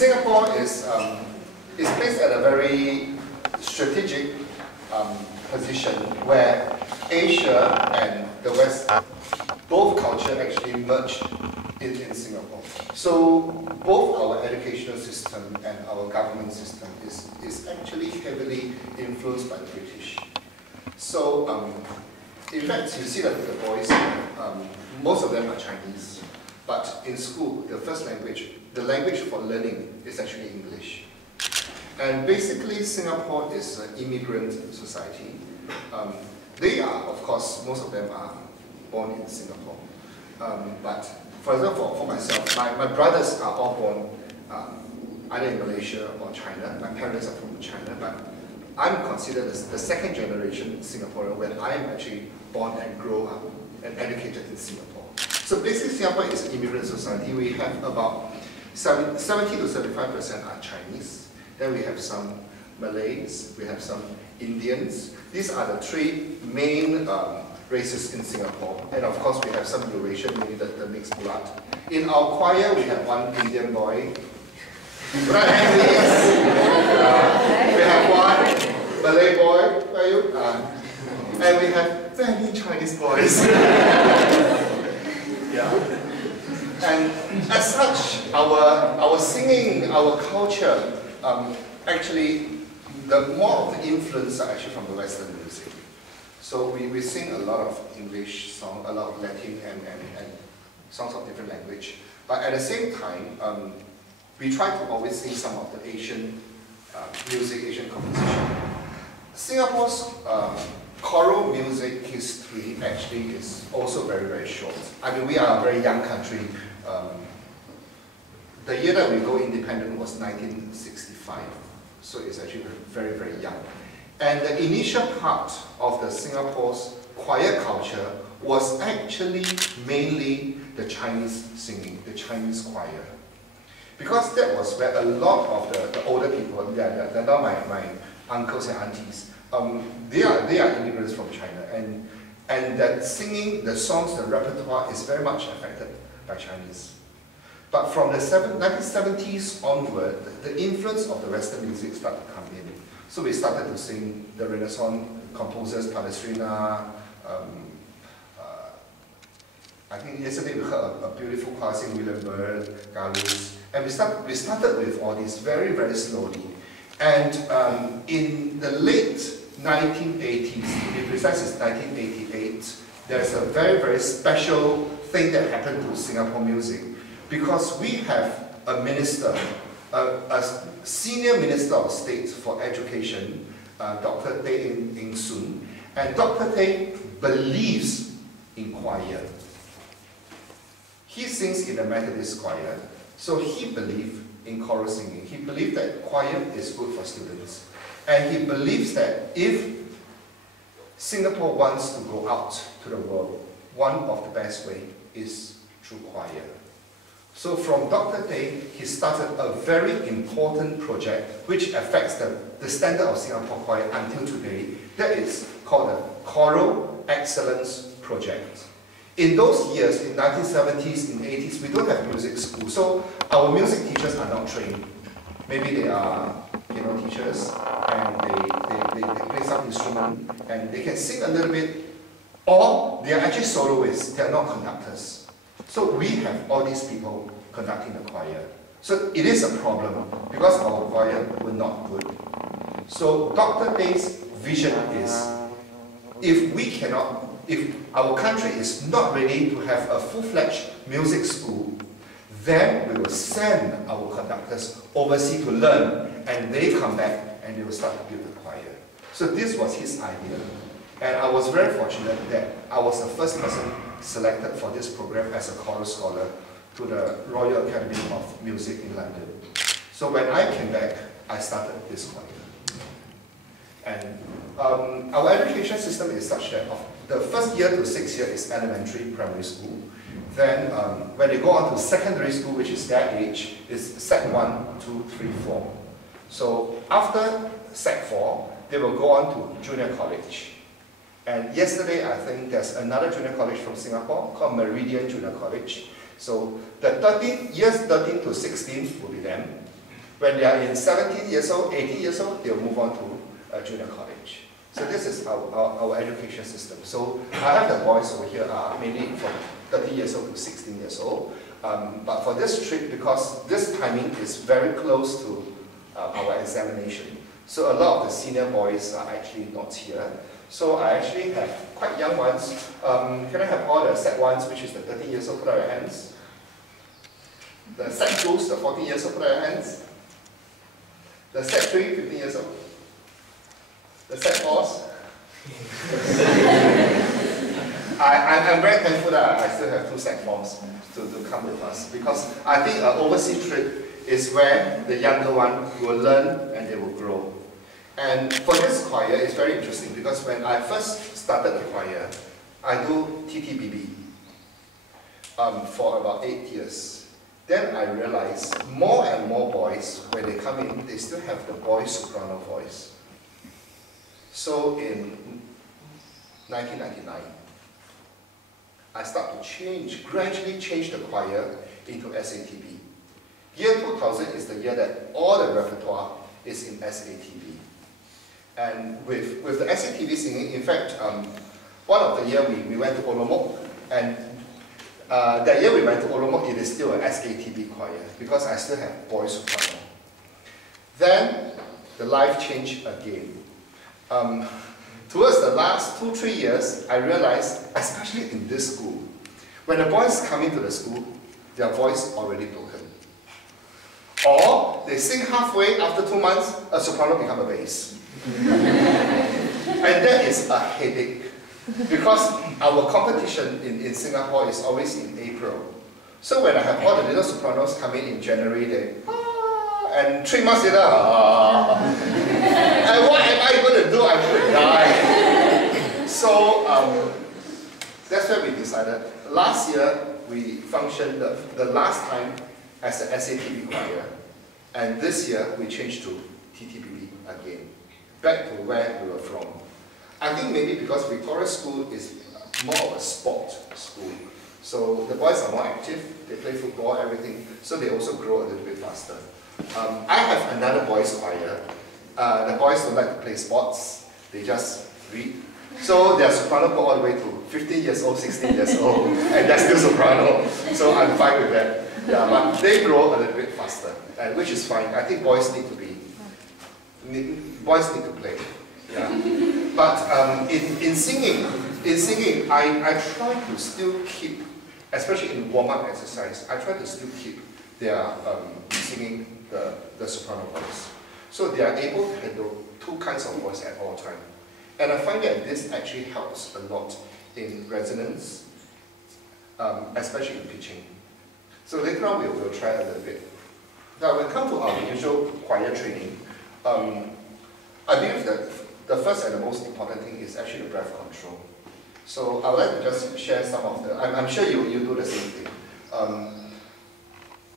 Singapore is placed at a very strategic position where Asia and the West, both cultures actually merged in Singapore. So both our educational system and our government system is actually heavily influenced by the British. So in fact, you see that the boys, most of them are Chinese, but in school, the first language, the language for learning is actually English. And basically, Singapore is an immigrant society. They are, of course, most of them are born in Singapore. But for example, for myself, my brothers are all born either in Malaysia or China. My parents are from China, but I'm considered the second generation Singaporean when I'm actually born and grow up and educated in Singapore. So basically, Singapore is an immigrant society. We have about 70 to 75% are Chinese. Then we have some Malays, we have some Indians. These are the three main races in Singapore. And of course, we have some Eurasian, meaning the mixed blood. In our choir, we have one Indian boy. Right hand, please. We have one Malay boy. Where are you? And we have many Chinese boys. Yeah. And as such, our singing, our culture, actually, more of the influence are actually from the Western music. So we sing a lot of English songs, a lot of Latin and songs of different language. But at the same time, we try to always sing some of the Asian music, Asian composition. Singapore's choral music history actually is also very, very short. I mean, we are a very young country. The year that we go independent was 1965. So it's actually very, very young. And the initial part of the Singapore's choir culture was actually mainly the Chinese singing, the Chinese choir. Because that was where a lot of the older people, they're not my uncles and aunties, they are immigrants from China. And that singing, the songs, the repertoire is very much affected by Chinese. But from the 1970s onward, the influence of the Western music started to come in. So we started to sing the Renaissance composers, Palestrina. I think yesterday we heard a beautiful choir sing William Byrd, Gallus. And we started with all these very, very slowly. And in the late 1980s, to be precise, it's 1988, there's a very, very special thing that happened to Singapore music. Because we have a minister, a senior minister of state for education, Dr. Tay Eng Soon, and Dr. Tay believes in choir. He sings in the Methodist choir, so he believed in choral singing. He believed that choir is good for students. And he believes that if Singapore wants to go out to the world, one of the best ways is through choir. So from Dr. Tay, he started a very important project which affects the standard of Singapore choir until today. That is called the Choral Excellence Project. In those years, in 1970s, in 80s, we don't have music school. So our music teachers are not trained. Maybe they are piano teachers and they play some instrument and they can sing a little bit, or they are actually soloists, they are not conductors. So we have all these people conducting the choir. So it is a problem because our choir were not good. So Dr. Tay's vision is, if our country is not ready to have a full-fledged music school, then we will send our conductors overseas to learn, and they come back and they will start to build the choir. So this was his idea. And I was very fortunate that I was the first person selected for this program as a choral scholar to the Royal Academy of Music in London. So when I came back, I started this choir. And our education system is such that the first year to 6th year is elementary primary school. Then when they go on to secondary school, which is their age, is Sec 1, 2, 3, 4. So after Sec 4, they will go on to junior college. And yesterday, I think there's another junior college from Singapore called Meridian Junior College. So the years 13 to 16 will be them. When they are in 17 years old, 18 years old, they'll move on to junior college. So this is our education system. So I have the boys over here are mainly from 30 years old to 16 years old. But for this trip, because this timing is very close to our examination, so a lot of the senior boys are actually not here. So I actually have quite young ones. Can I have all the Sec 1s, which is the 30 years old, put out your hands? The Sec 2s, the 14 years old, put out your hands? The Sec 3, 15 years old? The Sec 4s? I'm very thankful that I still have 2 Sec 4s to come with us, because I think an overseas trip is where the younger one will learn and they will grow. And for this choir, it's very interesting because when I first started the choir, I do TTBB for about 8 years. Then I realized more and more boys, when they come in, they still have the boy soprano voice. So in 1999, I start to gradually change the choir into SATB. Year 2000 is the year that all the repertoire is in SATB. And with the SATB singing, in fact, one of the year we went to Olomouc, and that year we went to Olomouc, it is still an SATB choir, because I still have boy soprano. Then, the life changed again. Towards the last 2-3 years, I realized, especially in this school, when the boys come into the school, their voice already broken. Or, they sing halfway, after 2 months, a soprano becomes a bass. And that is a headache, because our competition in Singapore is always in April. So when I have all the little sopranos coming in January, they and 3 months later, and what am I going to do? I'm going to die. So that's where we decided. Last year, we functioned the last time as the SATB choir, and this year we changed to TTBB again, back to where we were from. I think maybe because Victoria School is more of a sport school, so the boys are more active, they play football, everything, so they also grow a little bit faster. I have another boys choir. The boys don't like to play sports, they just read. So their soprano go all the way to 15 years old, 16 years old, and they're still soprano. So I'm fine with that. Yeah, but they grow a little bit faster, and which is fine. I think boys need to play. Yeah. But in singing, I try to still keep, especially in warm-up exercise, I try to still keep their singing the soprano voice. So they are able to handle 2 kinds of voice at all times. And I find that this actually helps a lot in resonance, especially in pitching. So later on we'll try a little bit. Now when we come to our usual choir training, I believe that the first and the most important thing is actually the breath control. So I would like to just share some of the, I'm sure you do the same thing.